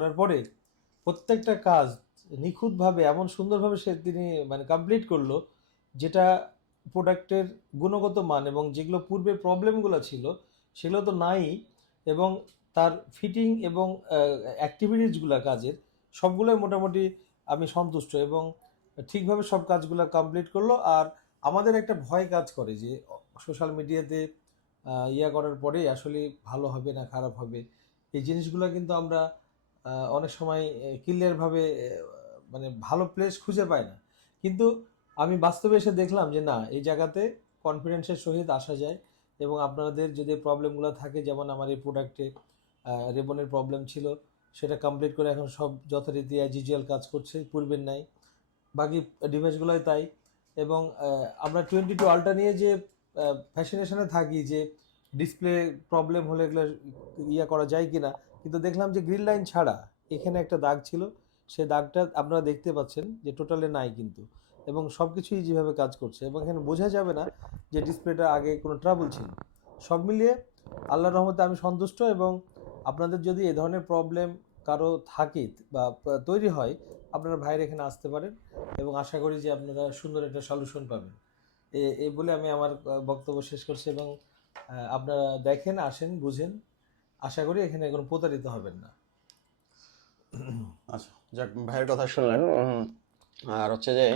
করার পরে প্রত্যেকটা কাজ নিখুঁতভাবে, এমন সুন্দরভাবে সে তিনি মানে কমপ্লিট করল, যেটা প্রোডাক্টের গুণগত মান এবং যেগুলো পূর্বে প্রবলেমগুলো ছিল, সেগুলো তো নাই এবং তার ফিটিং এবং অ্যাক্টিভিটিসগুলো কাজের সবগুলোই মোটামুটি আমি সন্তুষ্ট এবং ঠিকভাবে সব কাজগুলো কমপ্লিট করল। আর আমাদের একটা ভয় কাজ করে যে সোশ্যাল মিডিয়াতে ইয়া করার পরে আসলে ভালো হবে না খারাপ হবে, এই জিনিসগুলো কিন্তু আমরা অনেক সময় ক্লিয়ারভাবে মানে ভালো প্লেস খুঁজে পায় না। কিন্তু আমি বাস্তবে এসে দেখলাম যে না, এই জায়গাতে কনফিডেন্সের সহিত আসা যায় এবং আপনাদের যদি প্রবলেমগুলো থাকে, যেমন আমার এই প্রোডাক্টে রেবনের প্রবলেম ছিল, সেটা কমপ্লিট করে এখন সব যথারীতি অ্যাজিজুয়াল কাজ করছে, পূর্বের নাই। বাকি ডিভাইসগুলোই তাই। এবং আমরা টোয়েন্টি টু আলটা নিয়ে যে ফ্যাশনেশনে থাকি যে ডিসপ্লে প্রবলেম হলে এগুলো ইয়া করা যায় কিনা কিন্তু দেখলাম যে গ্রিল লাইন ছাড়া এখানে একটা দাগ ছিল। সে দাগটা আপনারা দেখতে পাচ্ছেন যে টোটালে নাই কিন্তু এবং সব কিছুই যেভাবে কাজ করছে এবং এখানে বোঝা যাবে না যে ডিসপ্লেটা আগে কোনো ট্রাবল ছিল। সব মিলিয়ে আল্লাহর রহমতে আমি সন্তুষ্ট এবং আপনাদের যদি এ ধরনের প্রবলেম কারও থাকে বা তৈরি হয়, আপনারা ভাইয়ের এখানে আসতে পারেন এবং আশা করি যে আপনারা সুন্দর একটা সলিউশন পাবেন। এ- এই বলে আমি আমার বক্তব্য শেষ করছি এবং আপনারা দেখেন, আসেন, বুঝেন। আশা করি এখানে কোনো প্রতারিত হবেন না। আচ্ছা যাক, ভাইয়ের কথা শুনলেন। আর হচ্ছে যে,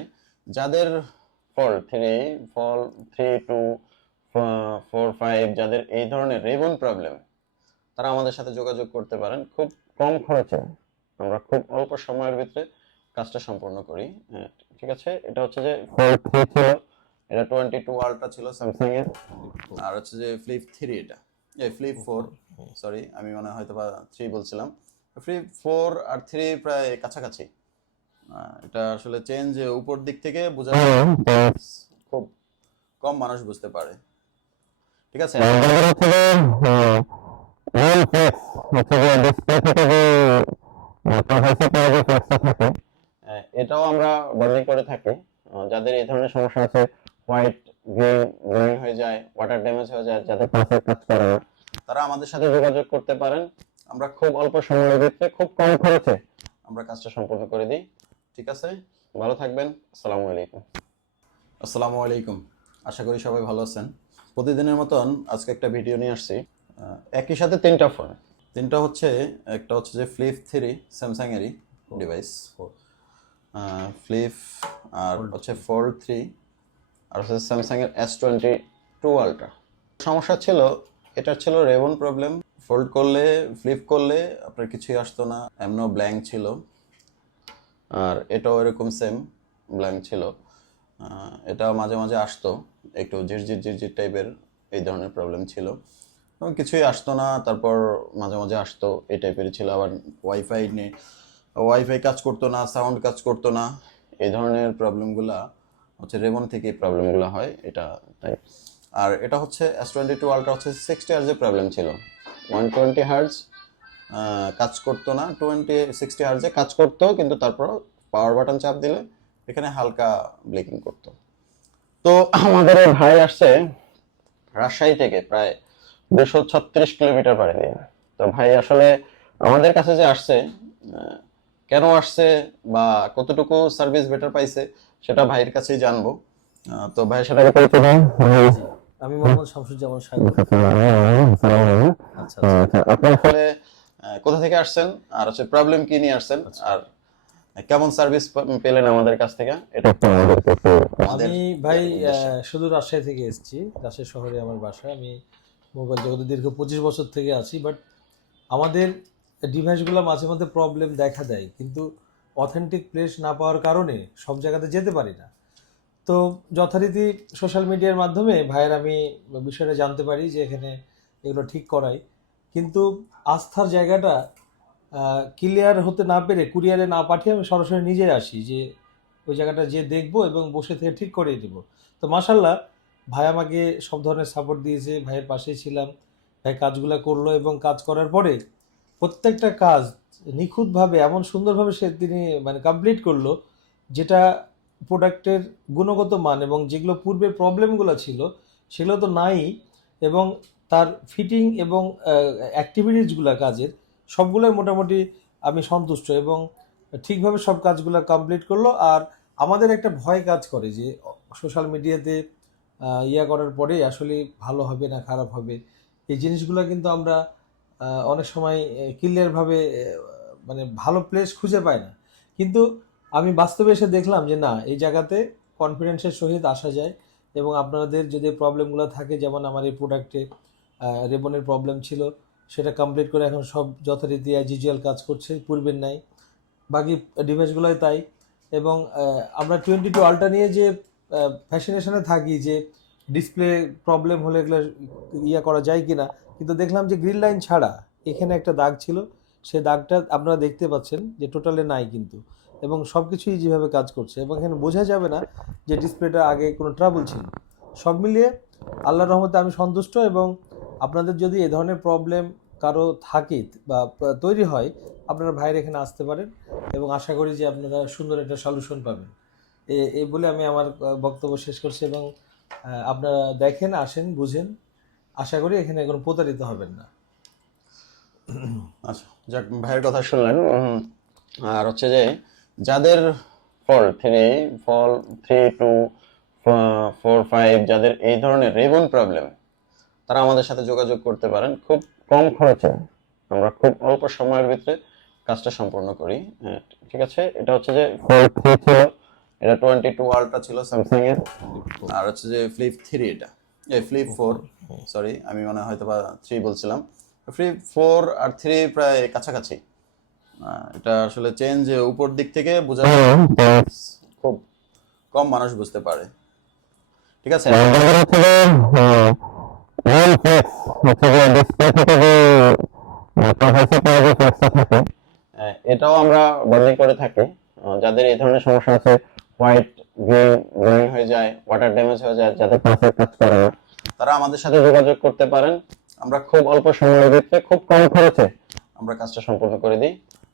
যাদের fold three fold three two four five যাদের এই ধরনের রেবন প্রবলেম তারা আমাদের সাথে যোগাযোগ করতে পারেন। খুব কম খরচে, আমরা খুব অল্প সময়ের ভিতরে কাজটা সম্পূর্ণ করি। ঠিক আছে? এটা হচ্ছে যে ফোর থ্রি ছিল এটা টোয়েন্টি টু আলট্রা ছিল স্যামসাং এর। আর হচ্ছে যে ফ্লিপ থ্রি এটা। এই ফ্লিপ ফোর সরি আমি মনে হয়তো বা থ্রি বলছিলাম। ফ্লিপ ফোর আর থ্রি প্রায় কাছাকাছি। এটা আসলে চেঞ্জ উপর দিক থেকে বোঝা খুব কম মানুষ বুঝতে পারে। ঠিক আছে? হ্যাঁ, এটাও আমরা বর্ণিং করে থাকি। যাদের এই ধরনের সমস্যা আছে হোয়াইট গ্রিন গ্রিন হয়ে যায় ওয়াটার ড্যামেজ হয়ে যায় যাদের পাশে কাজ করে না। তারা আমাদের সাথে যোগাযোগ করতে পারেন। আমরা খুব অল্প সময়ের ভিতরে খুব কম খরচে আমরা কাজটা সম্পূর্ণ করে দিই। ঠিক আছে? ভালো থাকবেন। আসসালামু আলাইকুম। আসসালামু আলাইকুম। আশা করি সবাই ভালো আছেন। প্রতিদিনের মতন আজকে একটা ভিডিও নিয়ে আসছি। একই সাথে তিনটা ফোন। তিনটা হচ্ছে একটা হচ্ছে যে ফ্লিপ থ্রি স্যামসাং এরই ডিভাইস ফ্লিপ আর হচ্ছে ফোল্ড থ্রি আর হচ্ছে স্যামসাং এর এস টোয়েন্টি টু আলট্রা সমস্যা ছিল এটা ছিল রেবন প্রবলেম। ফোল্ড করলে ফ্লিপ করলে আপনার কিছুই আসতো না, এমনও ব্ল্যাঙ্ক ছিল। আর এটাও এরকম সেম ব্ল্যাঙ্ক ছিল। এটা মাঝে মাঝে আসতো, একটু ঝিরঝির ঝিরঝির টাইপের এই ধরনের প্রবলেম ছিল। কিছুই আসতো না, তারপর মাঝে মাঝে আসতো, এই টাইপের ছিল। আবার ওয়াইফাই নিয়ে ওয়াইফাই কাজ করতো না সাউন্ড কাজ করতো না, এই ধরনের প্রবলেমগুলা হচ্ছে রেমন থেকে প্রবলেমগুলো হয়, এটা তাই আর এটা হচ্ছে এস টোয়েন্টি টু আলট্রা হচ্ছে সিক্সটি হার্জের প্রবলেম ছিল। ওয়ান টোয়েন্টি হার্জ কাজ করতো না। টোয়েন্টি সিক্সটি হার্জে কাজ করতো, কিন্তু তারপর পাওয়ার বাটন চাপ দিলে এখানে হালকা ব্লেকিং করতো। তো আমাদের ভাই আসছে রাজশাহী থেকে প্রায় দুশো ছত্রিশ কিলোমিটার পাড়ি দিয়ে। তো ভাই আসলে আমাদের কাছে যে আসছে কেন আসছে বা কতটুকু সার্ভিস বেটার পাইছে, সেটা ভাইয়ের কাছেই জানব। তো ভাই, সেটা পরিচয় দেন আমি মোহাম্মদ শামসুজ্জামান সাগর আচ্ছা আচ্ছা, আপনি কোথা থেকে আসছেন? আর হচ্ছে প্রবলেম কি নিয়ে আসছেন? আর কেমন সার্ভিস পেলেন আমাদের কাছ থেকে? এটা আমি ভাই শুধু রাজশাহী থেকে এসেছি। রাজশাহী শহরে আমার বাসা। আমি মোবাইল জগতে দীর্ঘ পঁচিশ বছর থেকে আছি বাট আমাদের ডিভাইসগুলো মাঝে মধ্যে প্রবলেম দেখা দেয়। কিন্তু অথেন্টিক প্লেস না পাওয়ার কারণে সব জায়গাতে যেতে পারি না। তো যথারীতি সোশ্যাল মিডিয়ার মাধ্যমে ভাইয়ের আমি বিষয়টা জানতে পারি যে এখানে এগুলো ঠিক করাই কিন্তু আস্থার জায়গাটা ক্লিয়ার হতে না পেরে কুরিয়ারে না পাঠিয়ে আমি সরাসরি নিজে আসি যে ওই জায়গাটা যে দেখব এবং বসে থেকে ঠিক করে দেবো। তো মাসাল্লাহ ভাই আমাকে সব ধরনের সাপোর্ট দিয়েছে, ভাইয়ের পাশেই ছিলাম, ভাই কাজগুলো করল এবং কাজ করার পরে প্রত্যেকটা কাজ নিখুঁতভাবে, এমন সুন্দরভাবে সে তিনি মানে কমপ্লিট করল, যেটা প্রোডাক্টের গুণগত মান এবং যেগুলো পূর্বে প্রবলেমগুলো ছিল, সেগুলো তো নাই এবং তার ফিটিং এবং অ্যাক্টিভিটিসগুলো কাজের সবগুলোই মোটামুটি আমি সন্তুষ্ট এবং ঠিকভাবে সব কাজগুলো কমপ্লিট করল। আর আমাদের একটা ভয় কাজ করে যে সোশ্যাল মিডিয়াতে ইয়া করার পরে আসলে ভালো হবে না খারাপ হবে। এই জিনিসগুলো কিন্তু আমরা অনেক সময় ক্লিয়ারভাবে মানে ভালো প্লেস খুঁজে পাই না। কিন্তু আমি বাস্তবে এসে দেখলাম যে না, এই জায়গাতে কনফিডেন্সের সহিত আসা যায় এবং আপনাদের যদি প্রবলেমগুলো থাকে, যেমন আমার এই প্রোডাক্টে রেবনের প্রবলেম ছিল, সেটা কমপ্লিট করে এখন সব যথারীতি ইউজুয়াল কাজ করছে, পূর্বের নাই। বাকি ডিভাইসগুলোই তাই এবং আমরা টোয়েন্টি টু আলট্রা নিয়ে যে ফ্যাশনেশনে থাকি যে ডিসপ্লে প্রবলেম হলে এগুলো ইয়া করা যায় কি না কিন্তু দেখলাম যে গ্রিন লাইন ছাড়া এখানে একটা দাগ ছিল। সেই দাগটা আপনারা দেখতে পাচ্ছেন যে টোটালে নাই কিন্তু। এবং সব কিছুই যেভাবে কাজ করছে এবং এখানে বোঝা যাবে না যে ডিসপ্লেটা আগে কোনো ট্রাবল ছিল। সব মিলিয়ে আল্লাহর রহমতে আমি সন্তুষ্ট এবং আপনাদের যদি এ ধরনের প্রবলেম কারও থাকে বা তৈরি হয়, আপনারা ভাইয়ের এখানে আসতে পারেন এবং আশা করি যে আপনারা সুন্দর একটা সলিউশন পাবেন। এ- এই বলে আমি আমার বক্তব্য শেষ করছি এবং আপনারা দেখেন, আসেন, বুঝেন। আশা করি এখানে কোনো প্রতারিত হবেন না। আচ্ছা যাক, ভাইয়ের কথা শুনলেন। আর হচ্ছে যে যাদের fold three fold three two four five যাদের এই ধরনের রেবন প্রবলেম তারা আমাদের সাথে যোগাযোগ করতে পারেন। খুব কম খরচে, আমরা খুব অল্প সময়ের ভিতরে কাজটা সম্পূর্ণ করি। ঠিক আছে? এটা হচ্ছে যে ফোর থ্রি ছিল এটা টোয়েন্টি টু আলট্রা ছিল স্যামসাং এর। আর হচ্ছে যে ফ্লিপ থ্রি এটা। এই ফ্লিপ ফোর সরি আমি মনে হয়তো বা থ্রি বলছিলাম। ফ্লিপ ফোর আর থ্রি প্রায় কাছাকাছি। এটা আসলে চেঞ্জ উপর দিক থেকে বোঝা খুব কম মানুষ বুঝতে পারে। ঠিক আছে? এটাও আমরা বর্ণিং করে থাকি। যাদের এই ধরনের সমস্যা আছে হোয়াইট গ্রিন গ্রিন হয়ে যায় ওয়াটার ড্যামেজ হয়ে যায় যাদের কাজ করে না তারা আমাদের সাথে যোগাযোগ করতে পারেন। আমরা খুব অল্প সময়ের ভিতরে খুব কম খরচে আমরা কাজটা সম্পূর্ণ করে দিই।